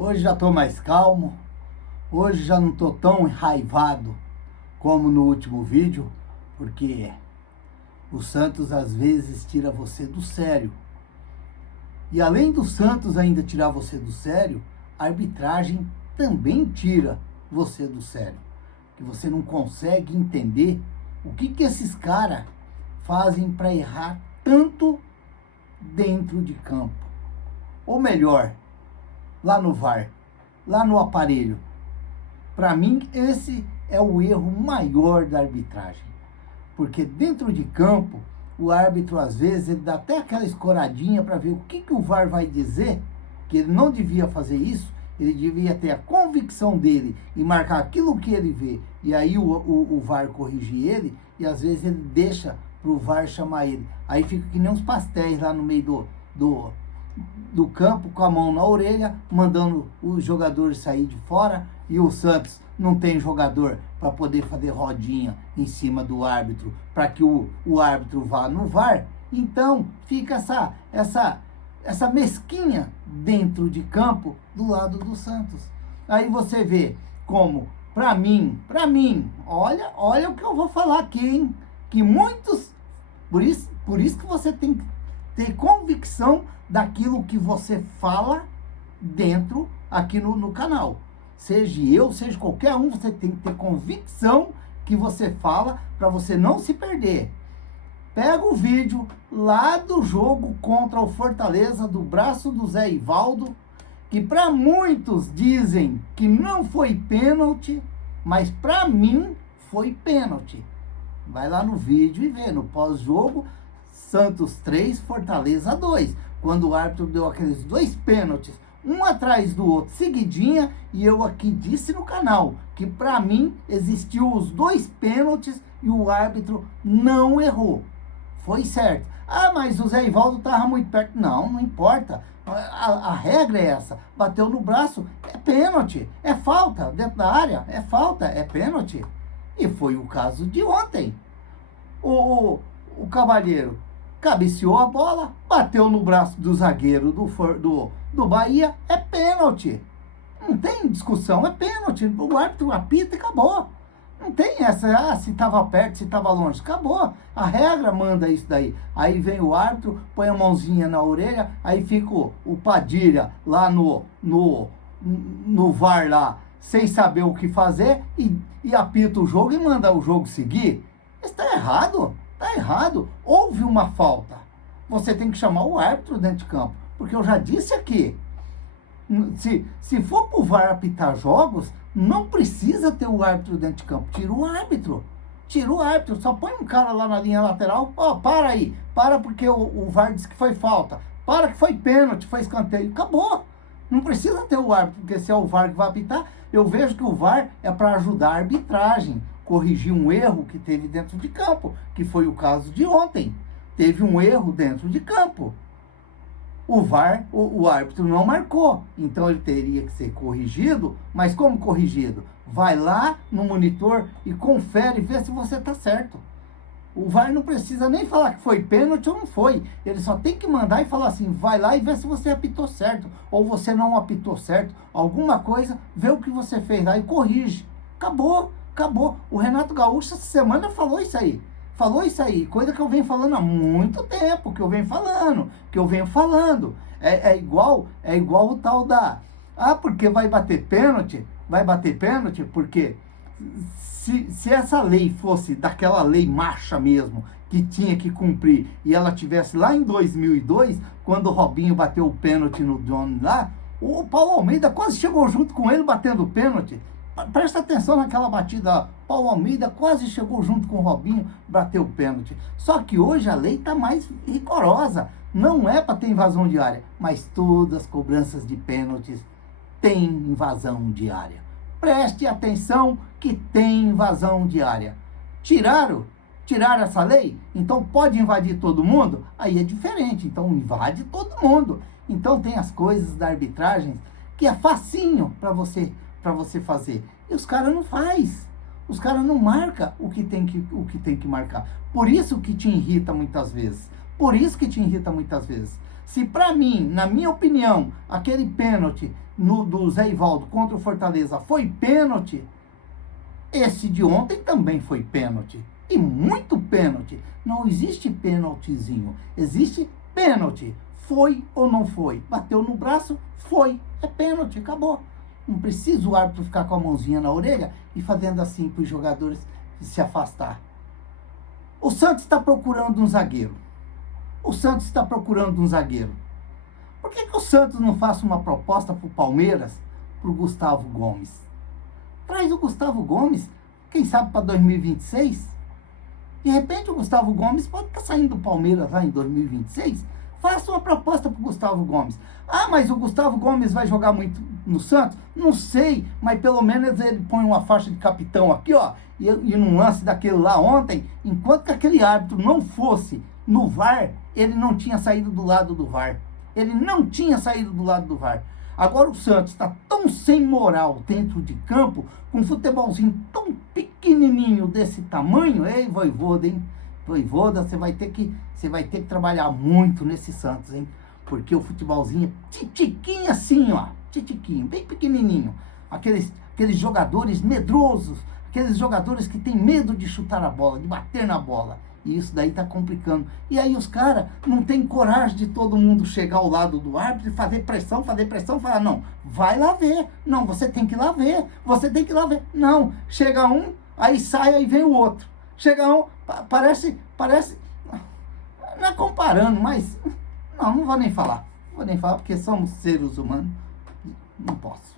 Hoje já estou mais calmo, hoje já não estou tão enraivado como no último vídeo, porque o Santos às vezes tira você do sério. E além do Santos ainda tirar você do sério, a arbitragem também tira você do sério. Que você não consegue entender o que esses caras fazem para errar tanto dentro de campo. Ou melhor, lá no VAR, lá no aparelho. Para mim, esse é o erro maior da arbitragem. Porque dentro de campo, o árbitro, às vezes, ele dá até aquela escoradinha para ver o que o VAR vai dizer, que ele não devia fazer isso, ele devia ter a convicção dele e marcar aquilo que ele vê, e aí o VAR corrigir ele, e às vezes ele deixa para o VAR chamar ele. Aí fica que nem uns pastéis lá no meio do campo, com a mão na orelha, mandando os jogadores sair de fora, e o Santos não tem jogador para poder fazer rodinha em cima do árbitro, para que o árbitro vá no VAR. Então fica essa mesquinha dentro de campo do lado do Santos. Aí você vê como, para mim, olha o que eu vou falar aqui, hein? Que muitos, por isso que você tem que ter convicção daquilo que você fala dentro aqui no canal. Seja eu, seja qualquer um, você tem que ter convicção que você fala para você não se perder. Pega o vídeo lá do jogo contra o Fortaleza, do braço do Zé Ivaldo, que para muitos dizem que não foi pênalti, mas para mim foi pênalti. Vai lá no vídeo e vê, no pós-jogo, Santos 3, Fortaleza 2, quando o árbitro deu aqueles dois pênaltis, um atrás do outro, seguidinha, e eu aqui disse no canal que para mim existiu os dois pênaltis e o árbitro não errou. Foi certo. Ah, mas o Zé Ivaldo estava muito perto. Não importa. A regra é essa. Bateu no braço, é pênalti. É falta dentro da área, é falta, é pênalti. E foi o caso de ontem. O Cavalheiro cabeceou a bola, bateu no braço do zagueiro do Bahia, é pênalti. Não tem discussão, é pênalti. O árbitro apita e acabou. Não tem essa, se estava perto, se estava longe. Acabou. A regra manda isso daí. Aí vem o árbitro, põe a mãozinha na orelha, aí fica o Padilha lá no VAR lá, sem saber o que fazer, e apita o jogo e manda o jogo seguir. Isso está errado. Está errado. Houve uma falta. Você tem que chamar o árbitro dentro de campo. Porque eu já disse aqui, se for para o VAR apitar jogos, não precisa ter o árbitro dentro de campo. Tira o árbitro. Tira o árbitro. Só põe um cara lá na linha lateral. Para aí. Para porque o VAR disse que foi falta. Para que foi pênalti, foi escanteio. Acabou. Não precisa ter o árbitro, porque se é o VAR que vai apitar, eu vejo que o VAR é para ajudar a arbitragem, corrigir um erro que teve dentro de campo, que foi o caso de ontem. Teve um erro dentro de campo. O VAR, o árbitro não marcou, então ele teria que ser corrigido, mas como corrigido? Vai lá no monitor e confere, vê se você está certo. O VAR não precisa nem falar que foi pênalti ou não foi, ele só tem que mandar e falar assim, vai lá e vê se você apitou certo, ou você não apitou certo, alguma coisa, vê o que você fez lá e corrige. Acabou. O Renato Gaúcho essa semana falou isso aí, coisa que eu venho falando há muito tempo, que eu venho falando, é igual o tal da, porque vai bater pênalti, porque se essa lei fosse daquela lei marcha mesmo, que tinha que cumprir, e ela tivesse lá em 2002, quando o Robinho bateu o pênalti no Johnny lá, o Paulo Almeida quase chegou junto com ele batendo o pênalti. Presta atenção naquela batida. Paulo Almeida quase chegou junto com o Robinho, bateu o pênalti. Só que hoje a lei está mais rigorosa. Não é para ter invasão de área, mas todas as cobranças de pênaltis têm invasão de área. Preste atenção que tem invasão de área. Tiraram essa lei? Então pode invadir todo mundo? Aí é diferente. Então invade todo mundo. Então tem as coisas da arbitragem que é facinho para você fazer. E os caras não faz. Os caras não marcam o que tem que marcar. Por isso que te irrita muitas vezes. Se para mim, na minha opinião, aquele pênalti do Zé Ivaldo contra o Fortaleza foi pênalti, esse de ontem também foi pênalti. E muito pênalti. Não existe pênaltizinho. Existe pênalti. Foi ou não foi? Bateu no braço? Foi. É pênalti. Acabou. Não precisa o árbitro ficar com a mãozinha na orelha e fazendo assim para os jogadores se afastar. O Santos está procurando um zagueiro. O Santos está procurando um zagueiro. Por que o Santos não faz uma proposta para o Palmeiras, para o Gustavo Gomes? Traz o Gustavo Gomes, quem sabe para 2026? De repente o Gustavo Gomes pode estar saindo do Palmeiras lá em 2026. Faça uma proposta para o Gustavo Gomes. Ah, mas o Gustavo Gomes vai jogar muito no Santos? Não sei, mas pelo menos ele põe uma faixa de capitão aqui, ó, e num lance daquele lá ontem, enquanto que aquele árbitro não fosse no VAR, ele não tinha saído do lado do VAR. Ele não tinha saído do lado do VAR. Agora o Santos está tão sem moral dentro de campo, com um futebolzinho tão pequenininho desse tamanho. Ei, Vojvoda, hein? Vojvoda, você vai ter que trabalhar muito nesse Santos, hein? Porque o futebolzinho é titiquinho assim, ó. Titiquinho, bem pequenininho. Aqueles jogadores medrosos, aqueles jogadores que têm medo de chutar a bola, de bater na bola. E isso daí tá complicando. E aí os caras não tem coragem de todo mundo chegar ao lado do árbitro e fazer pressão, falar, não, vai lá ver. Não, você tem que ir lá ver. Você tem que ir lá ver. Não, chega um, aí sai, aí vem o outro. Chega um, parece, não é comparando, mas, não vou nem falar. Não vou nem falar porque somos seres humanos. Não posso.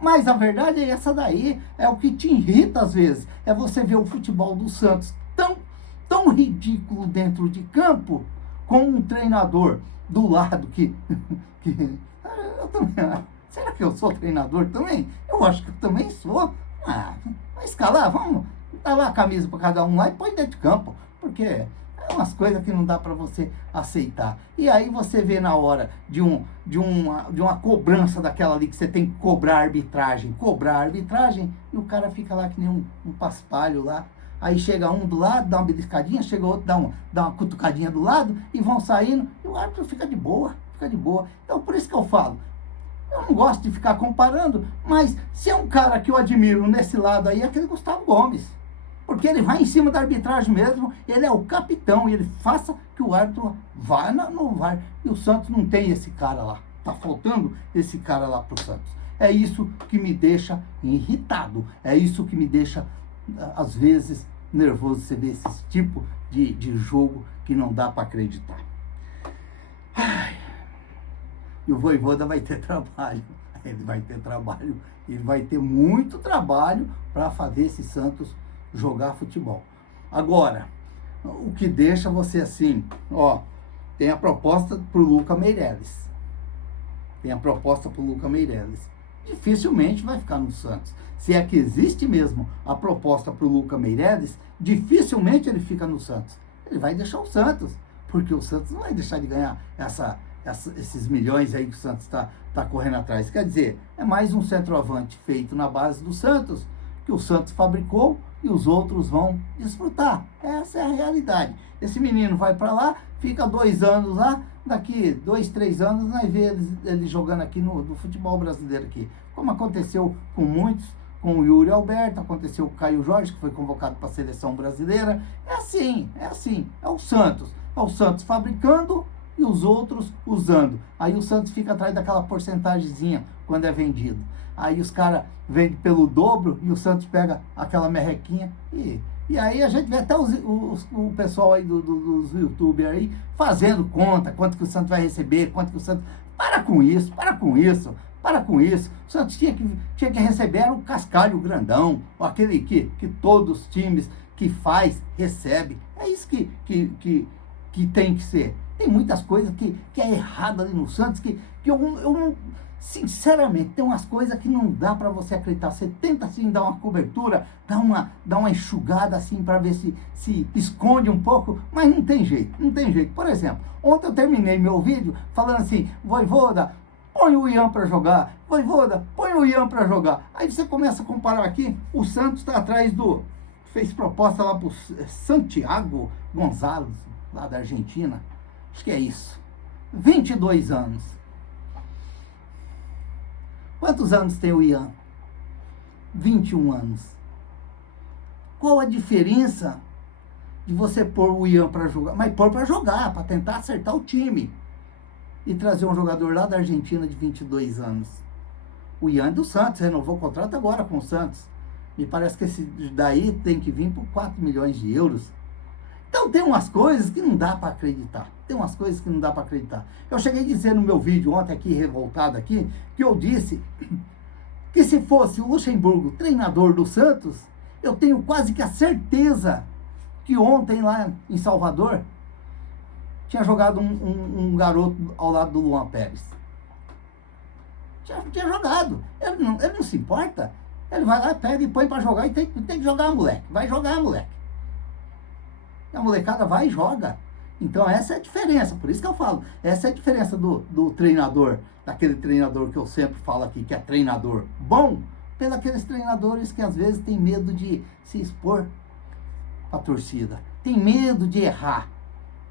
Mas a verdade é essa daí, é o que te irrita às vezes. É você ver o futebol do Santos tão ridículo dentro de campo, com um treinador do lado que eu também, será que eu sou treinador também? Eu acho que eu também sou. Vai escalar, vamos dar lá a camisa para cada um lá e põe dentro de campo, porque é umas coisas que não dá para você aceitar. E aí você vê na hora de uma cobrança daquela ali que você tem que cobrar a arbitragem, e o cara fica lá que nem um paspalho lá. Aí chega um do lado, dá uma beliscadinha, chega outro, dá uma cutucadinha do lado e vão saindo. E o árbitro fica de boa. Então por isso que eu falo, eu não gosto de ficar comparando, mas se é um cara que eu admiro nesse lado aí, é aquele Gustavo Gomes. Porque ele vai em cima da arbitragem mesmo, ele é o capitão, e ele faça que o árbitro vá no VAR. E o Santos não tem esse cara lá. Tá faltando esse cara lá pro Santos. É isso que me deixa irritado. É isso que me deixa, às vezes, nervoso. Você vê esse tipo de jogo que não dá para acreditar. E o Vojvoda vai ter trabalho. Ele vai ter muito trabalho para fazer esse Santos jogar futebol. Agora, o que deixa você assim, ó, tem a proposta pro Lucas Meireles. Dificilmente vai ficar no Santos. Se é que existe mesmo a proposta pro Lucas Meireles, dificilmente ele fica no Santos. Ele vai deixar o Santos, porque o Santos não vai deixar de ganhar esses milhões aí que o Santos tá correndo atrás. Quer dizer, é mais um centroavante feito na base do Santos, que o Santos fabricou e os outros vão desfrutar. Essa é a realidade. Esse menino vai para lá, fica 2 anos lá, daqui 2, 3 anos nós vemos ele jogando aqui no futebol brasileiro aqui. Como aconteceu com muitos, com o Yuri Alberto, aconteceu com o Caio Jorge, que foi convocado para a seleção brasileira. É assim, é o Santos fabricando e os outros usando. Aí o Santos fica atrás daquela porcentagemzinha quando é vendido. Aí os caras vendem pelo dobro e o Santos pega aquela merrequinha e aí a gente vê até o pessoal aí dos youtubers aí fazendo conta, quanto que o Santos vai receber, quanto que o Santos... Para com isso. O Santos tinha que receber um cascalho grandão, aquele que todos os times que faz, recebe. É isso que tem que ser. Tem muitas coisas que é errado ali no Santos, que eu não... Sinceramente, tem umas coisas que não dá para você acreditar. Você tenta assim dar uma cobertura, dar uma enxugada assim para ver se esconde um pouco, mas não tem jeito. Por exemplo, ontem eu terminei meu vídeo falando assim: Vojvoda, põe o Ian para jogar. Aí você começa a comparar aqui, o Santos está atrás fez proposta lá pro Santiago Gonzalez, lá da Argentina. Acho que é isso. 22 anos. Quantos anos tem o Ian? 21 anos. Qual a diferença de você pôr o Ian para jogar? Mas pôr para jogar, para tentar acertar o time. E trazer um jogador lá da Argentina de 22 anos. O Ian é do Santos, renovou o contrato agora com o Santos. Me parece que esse daí tem que vir por 4 milhões de euros. Então tem umas coisas que não dá para acreditar. Tem umas coisas que não dá para acreditar. Eu cheguei a dizer no meu vídeo ontem aqui, revoltado aqui, que eu disse que se fosse o Luxemburgo treinador do Santos, eu tenho quase que a certeza que ontem lá em Salvador tinha jogado um garoto ao lado do Luan Pérez. Tinha jogado. Ele não se importa. Ele vai lá, pega e põe para jogar e tem que jogar, moleque. Vai jogar, moleque. E a molecada vai e joga. Então essa é a diferença. Por isso que eu falo. Essa é a diferença do treinador. Daquele treinador que eu sempre falo aqui, que é treinador bom, pelos treinadores que às vezes tem medo de se expor à torcida. Tem medo de errar.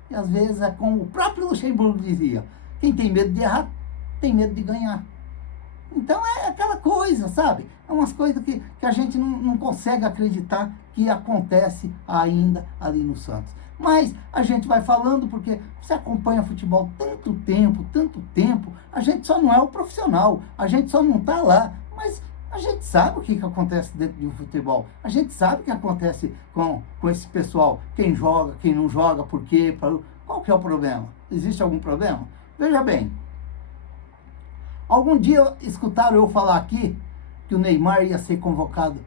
E às vezes é como o próprio Luxemburgo dizia. Quem tem medo de errar, tem medo de ganhar. Então é aquela coisa, sabe? É umas coisas que a gente não consegue acreditar que acontece ainda ali no Santos. Mas a gente vai falando porque você acompanha futebol tanto tempo, a gente só não é o profissional, a gente só não está lá, mas a gente sabe o que acontece dentro do futebol, a gente sabe o que acontece com esse pessoal, quem joga, quem não joga, por quê, qual que é o problema? Existe algum problema? Veja bem, algum dia escutaram eu falar aqui que o Neymar ia ser convocado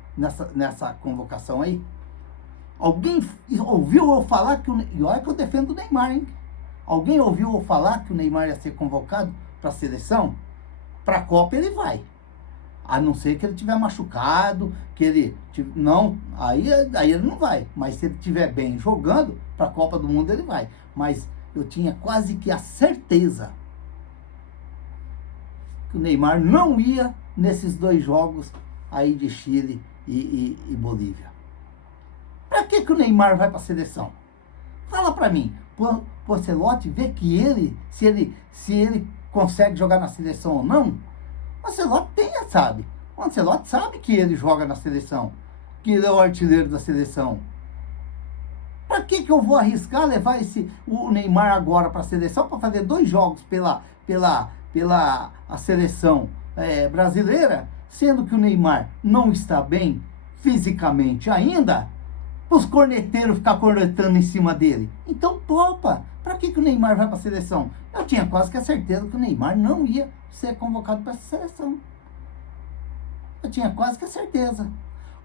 nessa convocação aí? Alguém ouviu eu falar que e olha que eu defendo o Neymar, hein? Alguém ouviu eu falar que o Neymar ia ser convocado para a seleção? Para a Copa ele vai. A não ser que ele tiver machucado, que ele... Não, aí ele não vai. Mas se ele estiver bem jogando, para a Copa do Mundo ele vai. Mas eu tinha quase que a certeza que o Neymar não ia nesses 2 jogos aí de Chile e Bolívia. Para que o Neymar vai para a seleção? Fala para mim. O Ancelotti vê que se ele consegue jogar na seleção ou não, o Ancelotti sabe. O Ancelotti sabe que ele joga na seleção, que ele é o artilheiro da seleção. Para que eu vou arriscar levar o Neymar agora para a seleção para fazer 2 jogos pela a seleção brasileira, sendo que o Neymar não está bem fisicamente ainda, os corneteiros ficar cornetando em cima dele? Então poupa. Para que o Neymar vai para a seleção? Eu tinha quase que a certeza que o Neymar não ia ser convocado para essa seleção. Eu tinha quase que a certeza.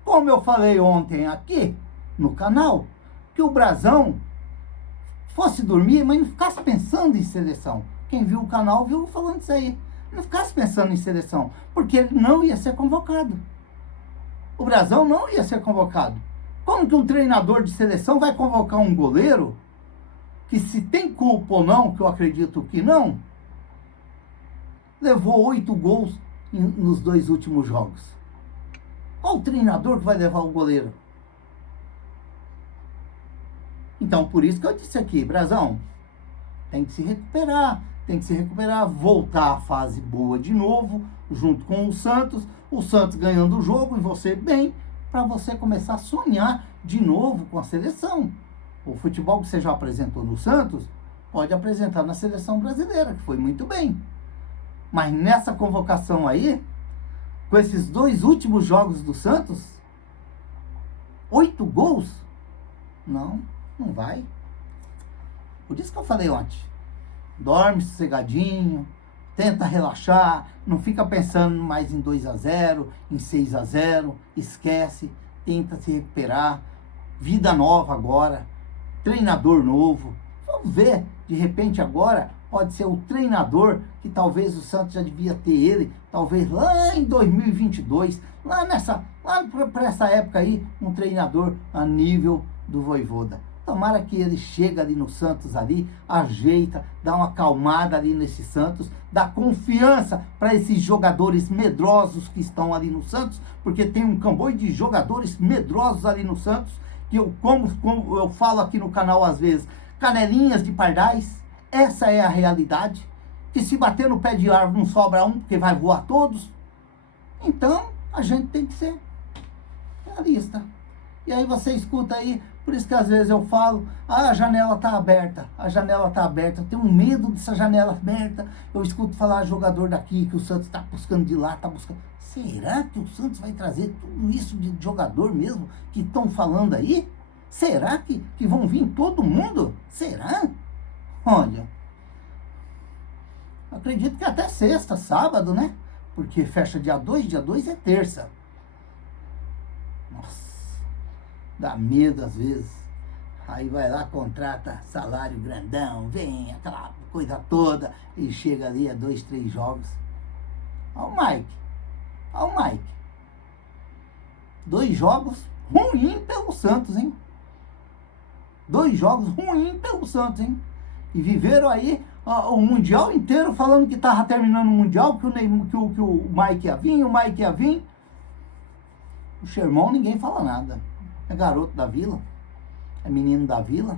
Como eu falei ontem aqui no canal, que o Brasão fosse dormir, mas não ficasse pensando em seleção. Quem viu o canal viu falando isso aí. Não ficasse pensando em seleção, porque ele não ia ser convocado. O Brasão não ia ser convocado. Como que um treinador de seleção vai convocar um goleiro que, se tem culpa ou não, que eu acredito que não, levou 8 gols nos 2 últimos jogos? Qual o treinador que vai levar o goleiro? Então, por isso que eu disse aqui, Brasão, tem que se recuperar, voltar à fase boa de novo, junto com o Santos ganhando o jogo e você bem, para você começar a sonhar de novo com a seleção. O futebol que você já apresentou no Santos, pode apresentar na seleção brasileira, que foi muito bem. Mas nessa convocação aí, com esses 2 últimos jogos do Santos, 8 gols? Não vai. Por isso que eu falei ontem. Dorme sossegadinho, tenta relaxar, não fica pensando mais em 2-0, em 6-0, esquece, tenta se recuperar, vida nova agora, treinador novo. Vamos ver, de repente agora pode ser o treinador que talvez o Santos já devia ter ele, talvez lá em 2022, lá para essa época aí, um treinador a nível do Vojvoda. Tomara que ele chegue ali no Santos, ali, ajeita, dá uma acalmada ali nesse Santos, dá confiança para esses jogadores medrosos que estão ali no Santos, porque tem um camboio de jogadores medrosos ali no Santos, que eu, como eu falo aqui no canal às vezes, canelinhas de pardais, essa é a realidade, que se bater no pé de árvore não sobra um, porque vai voar todos. Então, a gente tem que ser realista. E aí você escuta aí, por isso que às vezes eu falo, a janela está aberta, a janela está aberta, eu tenho medo dessa janela aberta. Eu escuto falar jogador daqui, que o Santos está buscando de lá, está buscando. Será que o Santos vai trazer tudo isso de jogador mesmo que estão falando aí? Será que vão vir todo mundo? Será? Olha, acredito que até sexta, sábado, né? Porque fecha dia 2 é terça. Nossa, dá medo às vezes. Aí vai lá, contrata salário grandão, vem aquela coisa toda, e chega ali a 2, 3 jogos. Olha o Mike. Olha o Mike. 2 jogos ruins pelo Santos, hein? 2 jogos ruins pelo Santos, hein? E viveram aí o Mundial inteiro falando que estava terminando o Mundial, que o Mike ia vir, o Mike ia vir. O Sherman ninguém fala nada. É garoto da Vila, é menino da Vila.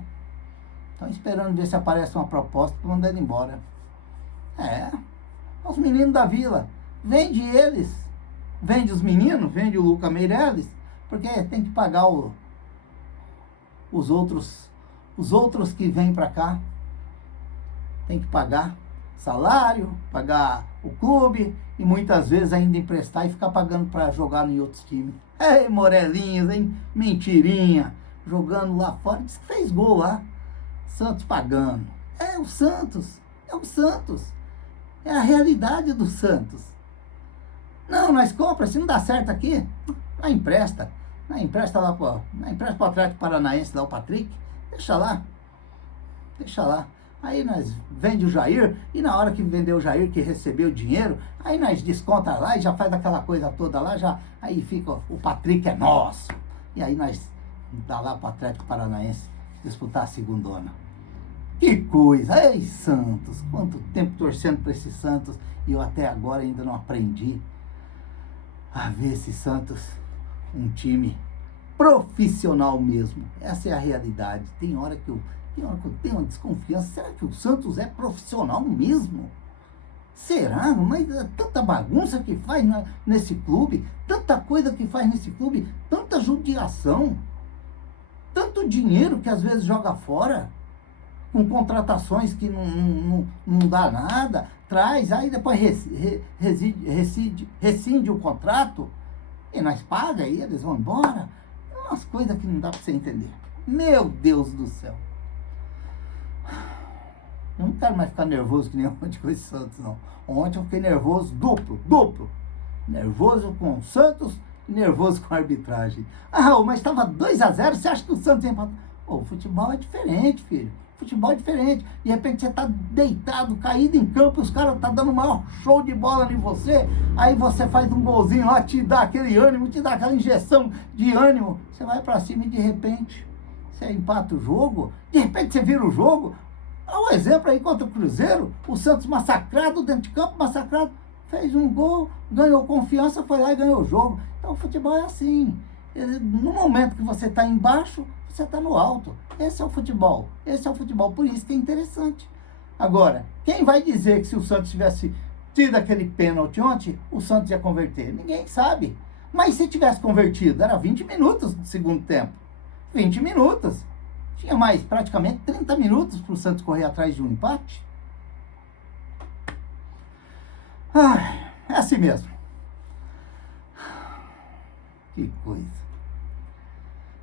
Estão esperando ver se aparece uma proposta para mandar ele embora. Os meninos da Vila, vende eles, vende os meninos, vende o Lucas Meirelles, porque tem que pagar os outros que vêm para cá. Tem que pagar salário, pagar o clube e muitas vezes ainda emprestar e ficar pagando para jogar em outros times. Ei, Morelinhos, hein? Mentirinha. Jogando lá fora, disse que fez gol lá. Santos pagando. É o Santos. É a realidade do Santos. Não, nós compramos, se não dá certo aqui, nós empresta. Nós empresta lá para o Atlético Paranaense, lá o Patrick. Deixa lá. Aí nós vende o Jair, e na hora que vendeu o Jair, que recebeu o dinheiro, aí nós desconta lá e já faz aquela coisa toda lá, aí fica, o Patrick é nosso. E aí nós dá lá para o Atlético Paranaense disputar a segundona. Que coisa! Ei, Santos! Quanto tempo torcendo para esse Santos, e eu até agora ainda não aprendi a ver esse Santos um time profissional mesmo. Essa é a realidade. Tem hora que eu tenho uma desconfiança. Será que o Santos é profissional mesmo? Será? Mas é tanta bagunça que faz nesse clube, tanta coisa que faz nesse clube, tanta judiação, tanto dinheiro que às vezes joga fora, com contratações que não dá nada, traz, aí depois rescinde o contrato, e nós paga e eles vão embora. Umas coisas que não dá para você entender. Meu Deus do céu. Eu não quero mais ficar nervoso que nem ontem com esse Santos, não. Ontem eu fiquei nervoso duplo. Nervoso com o Santos e nervoso com a arbitragem. Mas estava 2-0, você acha que o Santos ia empatar? O futebol é diferente, filho. Futebol é diferente. De repente você está deitado, caído em campo, os caras estão dando o maior show de bola em você, aí você faz um golzinho lá, te dá aquele ânimo, te dá aquela injeção de ânimo, você vai para cima e de repente você empata o jogo, de repente você vira o jogo. Há um exemplo aí contra o Cruzeiro, o Santos massacrado dentro de campo, massacrado, fez um gol, ganhou confiança, foi lá e ganhou o jogo. Então o futebol é assim. No momento que você está embaixo, você está no alto. Esse é o futebol. Por isso que é interessante. Agora, quem vai dizer que se o Santos tivesse tido aquele pênalti ontem, o Santos ia converter? Ninguém sabe. Mas se tivesse convertido, era 20 minutos do segundo tempo. 20 minutos. Tinha mais praticamente 30 minutos para o Santos correr atrás de um empate. É assim mesmo. Que coisa.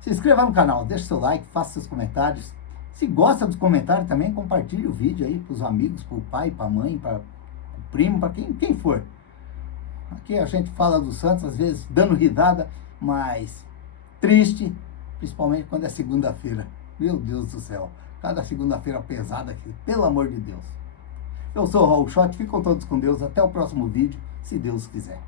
Se inscreva no canal, deixe seu like, faça seus comentários. Se gosta dos comentários também, compartilhe o vídeo aí para os amigos, para o pai, para a mãe, para o primo, para quem for. Aqui a gente fala do Santos, às vezes dando risada, mas triste, principalmente quando é segunda-feira. Meu Deus do céu, cada segunda-feira pesada aqui, pelo amor de Deus. Eu sou o Raul Schott, ficam todos com Deus, até o próximo vídeo, se Deus quiser.